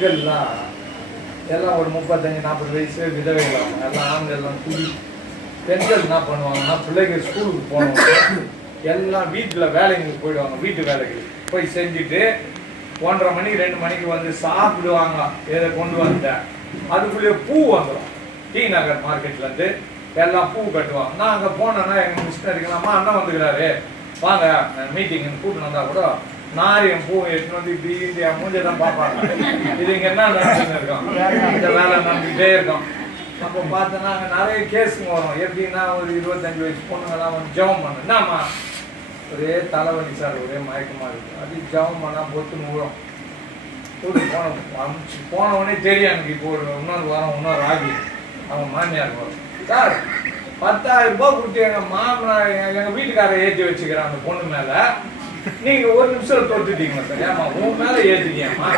பெண்கள்லாம் எல்லாம் ஒரு 35-40 வயசு விதவைகள் எல்லாம் ஆண்கள்லாம் குடி. பெண்கள் என்ன பண்ணுவாங்கன்னா பிள்ளைங்க ஸ்கூலுக்கு போனவங்க எல்லாம் வீட்டில் வேலைக்கு போயிடுவாங்க. வீட்டு வேலைக்கு போய் செஞ்சுட்டு 1:30 மணி 2 மணிக்கு வந்து சாப்பிடுவாங்க. இதை கொண்டு வந்தேன் அதுக்குள்ளேயே பூ வந்துடும். டி நகர் மார்க்கெட்லேருந்து எல்லாம் பூ கட்டுவாங்க. நான் அங்கே போனேன்னா எங்கள் மிஷினரிக்கு அம்மா அண்ணன் வந்துக்கிறாரு வாங்க மீட்டிங்னு கூப்பிட்டு வந்தால் கூட நாரியம் பூ எடுத்துன்னு வந்து இப்படி இந்த மூஞ்சை தான் பார்ப்பாங்க. இது இங்கே என்ன நடந்துன்னு இருக்கோம், இந்த வேலை நடந்துகிட்டே இருக்கோம். அப்போ பார்த்தோன்னா அங்கே நிறைய கேஸுங்க வரும். எப்படின்னா ஒரு 25 வயசு பொண்ணுங்கெல்லாம் வந்து ஜெபம் பண்ணு என்னம்மா ஒரே தலைவலி சார் ஒரே மயக்கமாக இருக்குது. அது ஜெபம் பண்ணால் பொத்துன்னு விழும். போனவொடனே தெரியும் எனக்கு இப்போ ஒரு இன்னொரு வாரம் இன்னொரு ஆகி அவங்க மாமியார் வரும். சார் 10,000 ரூபாய் கொடுத்து எங்கள் மாமனார் எங்கள் வீட்டுக்காரரை ஏற்றி வச்சுக்கிறேன் அந்த பொண்ணு மேலே. நீங்கள் ஒரு நிமிஷம் தொட்டுட்டீங்க சார். ஏமா உன் மேலே ஏற்றிக்கியாம்மா